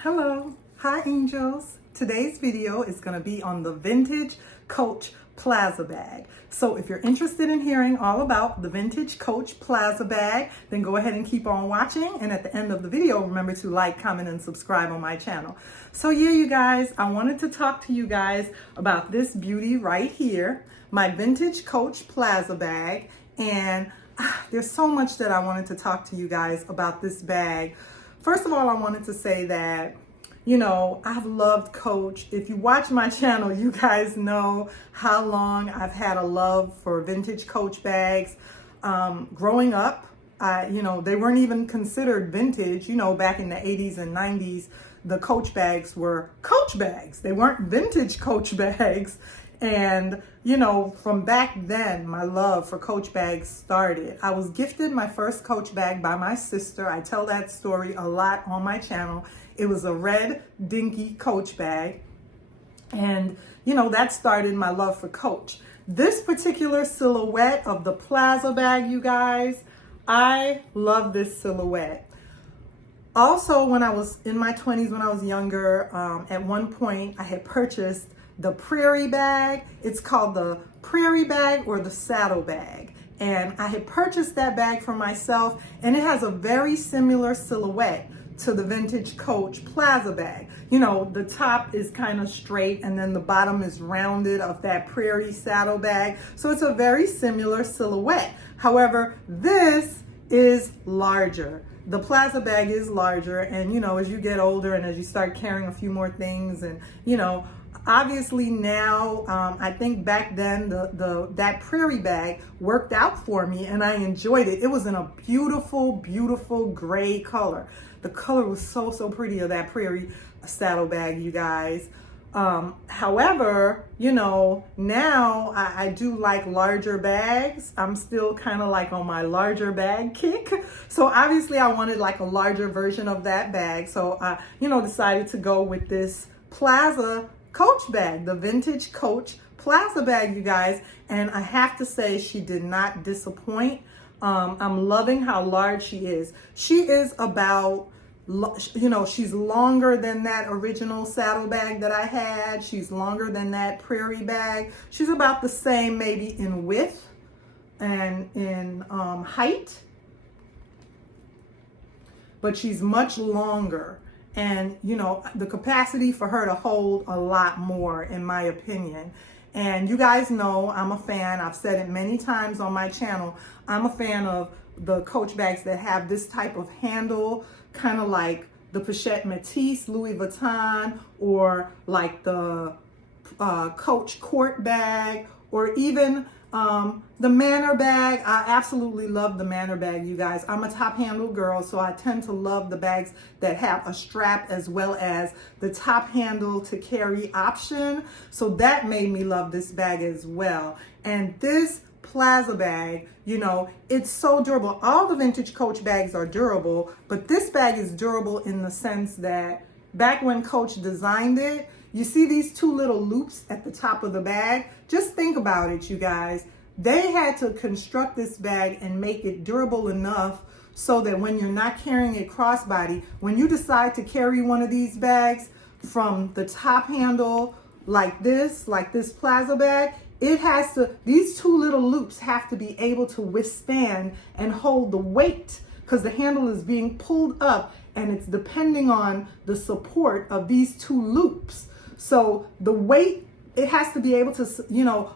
Hello, hi angels. Today's video is going to be on the vintage Coach Plaza Bag. So if you're interested in hearing all about the vintage Coach Plaza Bag, then go ahead and keep on watching. And at the end of the video, remember to like, comment, and subscribe on my channel. So yeah, you guys, I wanted to talk to you guys about this beauty right here, my vintage Coach Plaza Bag. And there's so much that I wanted to talk to you guys about this bag. First of all, I wanted to say that, I've loved Coach. If you watch my channel, you guys know how long I've had a love for vintage Coach bags. Growing up, they weren't even considered vintage. Back in the 80s and 90s, the Coach bags were Coach bags. They weren't vintage Coach bags. And, from back then, my love for Coach bags started. I was gifted my first Coach bag by my sister. I tell that story a lot on my channel. It was a red dinky Coach bag. And, that started my love for Coach. This particular silhouette of the Plaza bag, you guys, I love this silhouette. Also, when I was in my 20s, when I was younger, at one point I had purchased the Prairie bag. It's called the Prairie bag or the Saddle bag. And I had purchased that bag for myself, and it has a very similar silhouette to the vintage Coach Plaza bag. The top is kind of straight and then the bottom is rounded of that Prairie saddle bag. So it's a very similar silhouette. However, this is larger. The Plaza bag is larger, and as you get older and as you start carrying a few more things, and obviously now, I think back then that Prairie bag worked out for me and I enjoyed it. It was in a beautiful, beautiful gray color. The color was so pretty of that Prairie saddle bag, you guys. However, now I do like larger bags. I'm still kind of like on my larger bag kick. So obviously I wanted like a larger version of that bag. So I, decided to go with this Plaza Coach bag, the vintage Coach Plaza bag, you guys. And I have to say, she did not disappoint. I'm loving how large she is. She is about, she's longer than that original saddle bag that I had. She's longer than that Prairie bag. She's about the same maybe in width and in height, but she's much longer. And, the capacity for her to hold a lot more, in my opinion. And you guys know I'm a fan. I've said it many times on my channel. I'm a fan of the Coach bags that have this type of handle, kind of like the Pochette Métis Louis Vuitton, or like the Coach Court bag, or even the Manor bag. I absolutely love the Manor bag, you guys. I'm a top handle girl, so I tend to love the bags that have a strap as well as the top handle to carry option. So that made me love this bag as well. And this Plaza bag, it's so durable. All the vintage Coach bags are durable, but this bag is durable in the sense that back when Coach designed it, you see these two little loops at the top of the bag? Just think about it, you guys. They had to construct this bag and make it durable enough so that when you're not carrying it crossbody, when you decide to carry one of these bags from the top handle like this Plaza bag, these two little loops have to be able to withstand and hold the weight, because the handle is being pulled up and it's depending on the support of these two loops. So the weight, it has to be able to,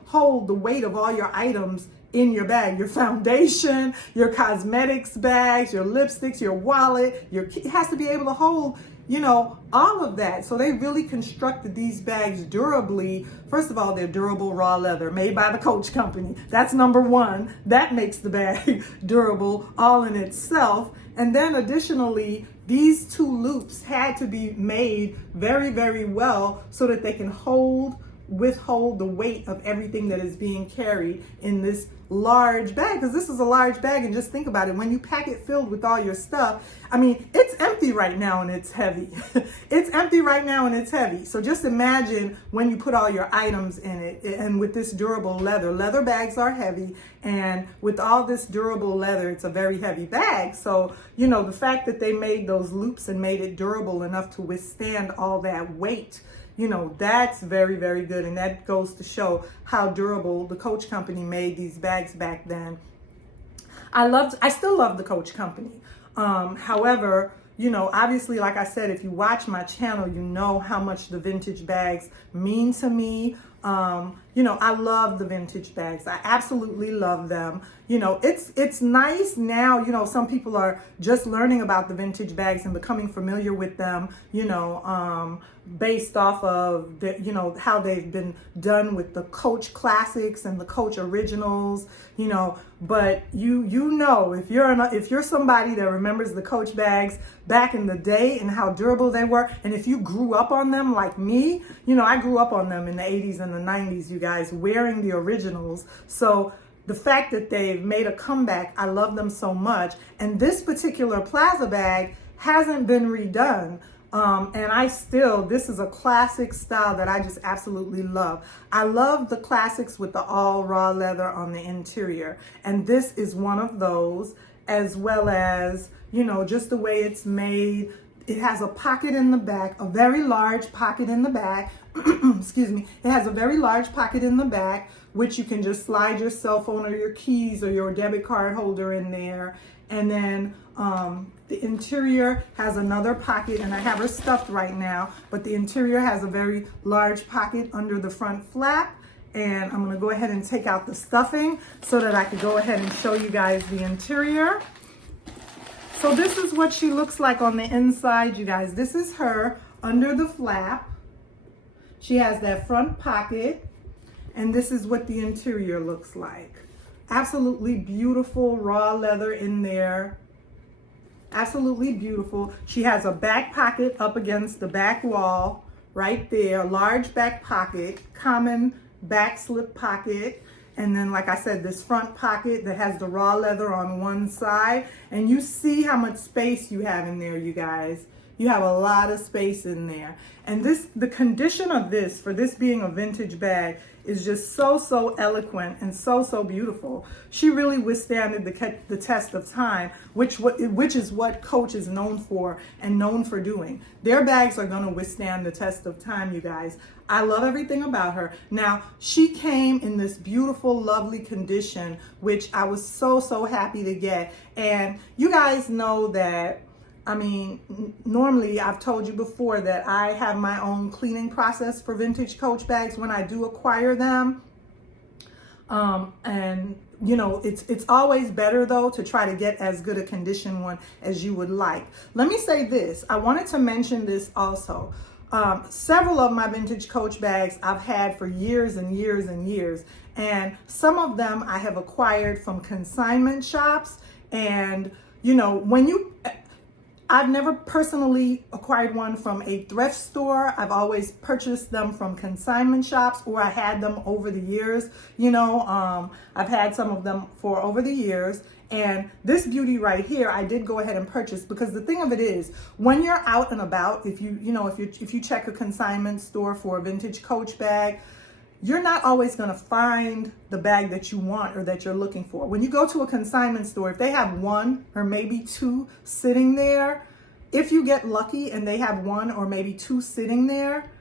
hold the weight of all your items in your bag, your foundation, your cosmetics bags, your lipsticks, your wallet, it has to be able to hold, all of that. So they really constructed these bags durably. First of all, they're durable raw leather made by the Coach company. That's number one. That makes the bag durable all in itself. And then additionally, these two loops had to be made very, very well so that they can withhold the weight of everything that is being carried in this large bag, because this is a large bag. And just think about it, when you pack it filled with all your stuff, I mean, it's empty empty right now and it's heavy. It's empty right now and it's heavy. So just imagine when you put all your items in it, and with this durable leather. Leather bags are heavy, and with all this durable leather, it's a very heavy bag. So, you know, the fact that they made those loops and made it durable enough to withstand all that weight, you know, that's very, very good. And that goes to show how durable the Coach company made these bags back then. I still love the Coach company. However, you know, obviously, like I said, if you watch my channel, you know how much the vintage bags mean to me. You know, I love the vintage bags. I absolutely love them. You know, it's nice now, you know, some people are just learning about the vintage bags and becoming familiar with them, you know, based off of the, you know, how they've been done with the Coach classics and the Coach originals, you know. But you know, if you're somebody that remembers the Coach bags back in the day and how durable they were, and if you grew up on them like me, you know, I grew up on them in the 80s and the 90s, you guys, wearing the originals. So the fact that they've made a comeback, I love them so much. And this particular Plaza bag hasn't been redone. And this is a classic style that I just absolutely love. I love the classics with the all raw leather on the interior. And this is one of those, as well as, you know, just the way it's made. It has a pocket in the back, a very large pocket in the back. Excuse me. It has a very large pocket in the back, which you can just slide your cell phone or your keys or your debit card holder in there. And then the interior has another pocket, and I have her stuffed right now, but the interior has a very large pocket under the front flap. And I'm going to go ahead and take out the stuffing so that I could go ahead and show you guys the interior. So this is what she looks like on the inside, you guys. This is her under the flap. She has that front pocket, and this is what the interior looks like. Absolutely beautiful raw leather in there. Absolutely beautiful. She has a back pocket up against the back wall right there. Large back pocket, common back slip pocket. And then, like I said, this front pocket that has the raw leather on one side. And you see how much space you have in there, you guys. You have a lot of space in there. And the condition of this, for this being a vintage bag, is just so eloquent and so beautiful. She really withstanded the test of time, which is what Coach is known for and known for doing. Their bags are going to withstand the test of time, you guys. I love everything about her. Now, she came in this beautiful, lovely condition, which I was so happy to get. And you guys know that, I mean, normally I've told you before that I have my own cleaning process for vintage Coach bags when I do acquire them. And you know, it's always better though to try to get as good a condition one as you would like. Let me say this. I wanted to mention this also. Several of my vintage Coach bags I've had for years and years and years. And some of them I have acquired from consignment shops. And you know, I've never personally acquired one from a thrift store. I've always purchased them from consignment shops, or I had them over the years. You know, I've had some of them for over the years. And this beauty right here, I did go ahead and purchase, because the thing of it is, when you're out and about, if you check a consignment store for a vintage Coach bag, you're not always going to find the bag that you want or that you're looking for. When you go to a consignment store, if they have one or maybe two sitting there, if you get lucky and they have one or maybe two sitting there,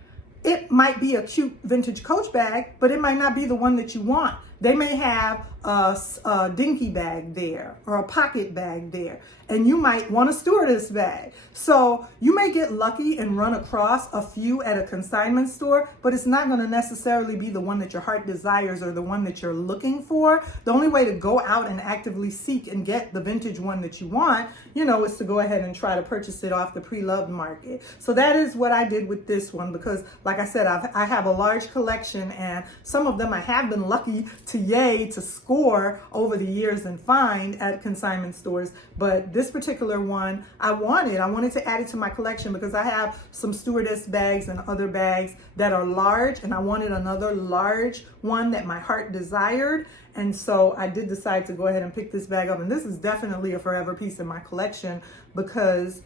it might be a cute vintage Coach bag, but it might not be the one that you want. They may have a dinky bag there or a pocket bag there, and you might want a stewardess bag. So you may get lucky and run across a few at a consignment store, but it's not going to necessarily be the one that your heart desires or the one that you're looking for. The only way to go out and actively seek and get the vintage one that you want, you know, is to go ahead and try to purchase it off the pre-loved market. So that is what I did with this one, because like I said, I have a large collection, and some of them I have been lucky to score over the years and find at consignment stores. But this particular one, I wanted to add it to my collection because I have some stewardess bags and other bags that are large, and I wanted another large one that my heart desired. And so I did decide to go ahead and pick this bag up. And this is definitely a forever piece in my collection, because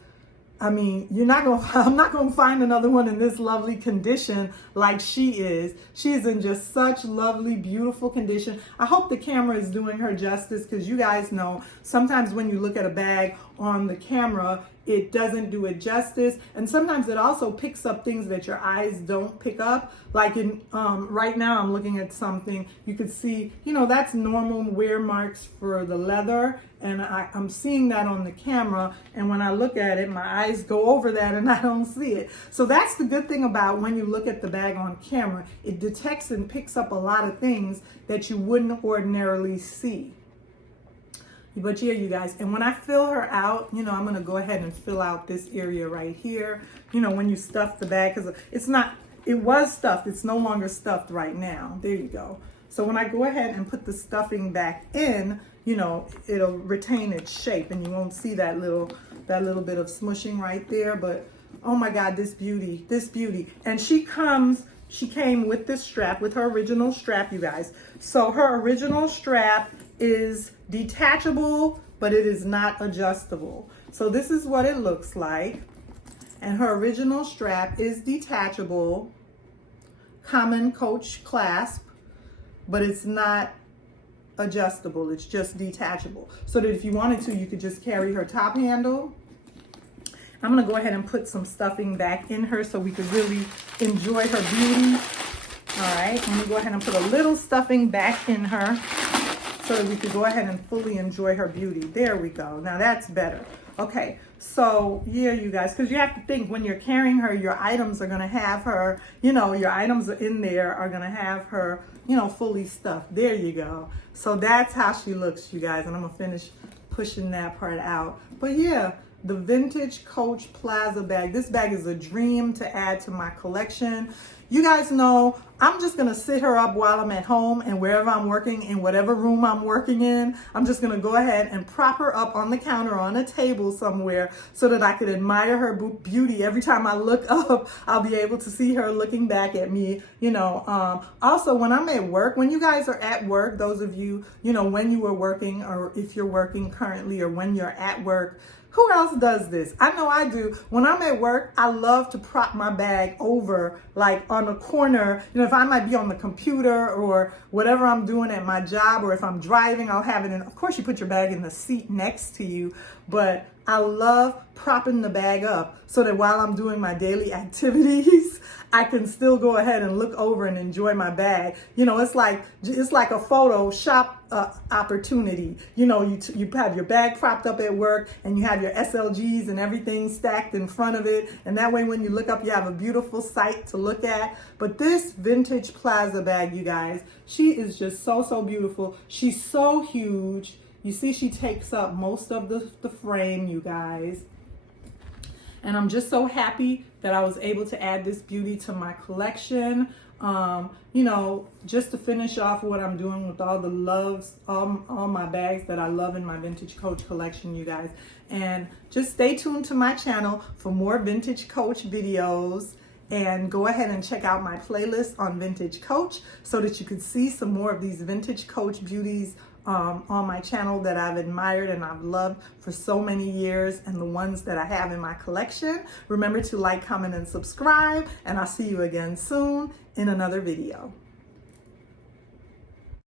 I mean, I'm not gonna find another one in this lovely condition like she is. She's in just such lovely, beautiful condition. I hope the camera is doing her justice, because you guys know sometimes when you look at a bag on the camera, it doesn't do it justice. And sometimes it also picks up things that your eyes don't pick up. Like right now I'm looking at something, you could see, that's normal wear marks for the leather. And I'm seeing that on the camera. And when I look at it, my eyes go over that and I don't see it. So that's the good thing about when you look at the bag on camera. It detects and picks up a lot of things that you wouldn't ordinarily see. But yeah, you guys, and when I fill her out, I'm going to go ahead and fill out this area right here. When you stuff the bag, because it was stuffed. It's no longer stuffed right now. There you go. So when I go ahead and put the stuffing back in, it'll retain its shape, and you won't see that little bit of smushing right there. But oh my God, this beauty. And she came with this strap, with her original strap, you guys. So her original strap is detachable, but it is not adjustable. So this is what it looks like. And her original strap is detachable, common Coach clasp, but it's not adjustable. It's just detachable. So that if you wanted to, you could just carry her top handle. I'm gonna go ahead and put some stuffing back in her so we could really enjoy her beauty. All right, let me go ahead and put a little stuffing back in her so that we could go ahead and fully enjoy her beauty. There we go. Now that's better. Okay, so yeah, you guys, because you have to think when you're carrying her, your items are gonna have her, your items in there are gonna have her, fully stuffed. There you go. So that's how she looks, you guys, and I'm gonna finish pushing that part out. But yeah, the vintage Coach Plaza bag. This bag is a dream to add to my collection. You guys know I'm just gonna sit her up while I'm at home, and wherever I'm working, in whatever room I'm working in, I'm just gonna go ahead and prop her up on the counter, on a table somewhere, so that I could admire her beauty. Every time I look up, I'll be able to see her looking back at me. Also when I'm at work, when you guys are at work, those of you, when you are working, or if you're working currently, or when you're at work, who else does this? I know I do. When I'm at work, I love to prop my bag over, like on a corner. If I might be on the computer or whatever I'm doing at my job, or if I'm driving, I'll have it in. Of course, you put your bag in the seat next to you, but I love propping the bag up so that while I'm doing my daily activities, I can still go ahead and look over and enjoy my bag. It's like a photo shop opportunity. You have your bag propped up at work, and you have your SLGs and everything stacked in front of it. And that way, when you look up, you have a beautiful sight to look at. But this vintage Plaza bag, you guys, she is just so beautiful. She's so huge. You see, she takes up most of the frame, you guys. And I'm just so happy that I was able to add this beauty to my collection. Just to finish off what I'm doing with all the loves, all my bags that I love in my Vintage Coach collection, you guys. And just stay tuned to my channel for more Vintage Coach videos. And go ahead and check out my playlist on Vintage Coach so that you can see some more of these Vintage Coach beauties on my channel that I've admired and I've loved for so many years, and the ones that I have in my collection. Remember to like, comment, and subscribe, and I'll see you again soon in another video.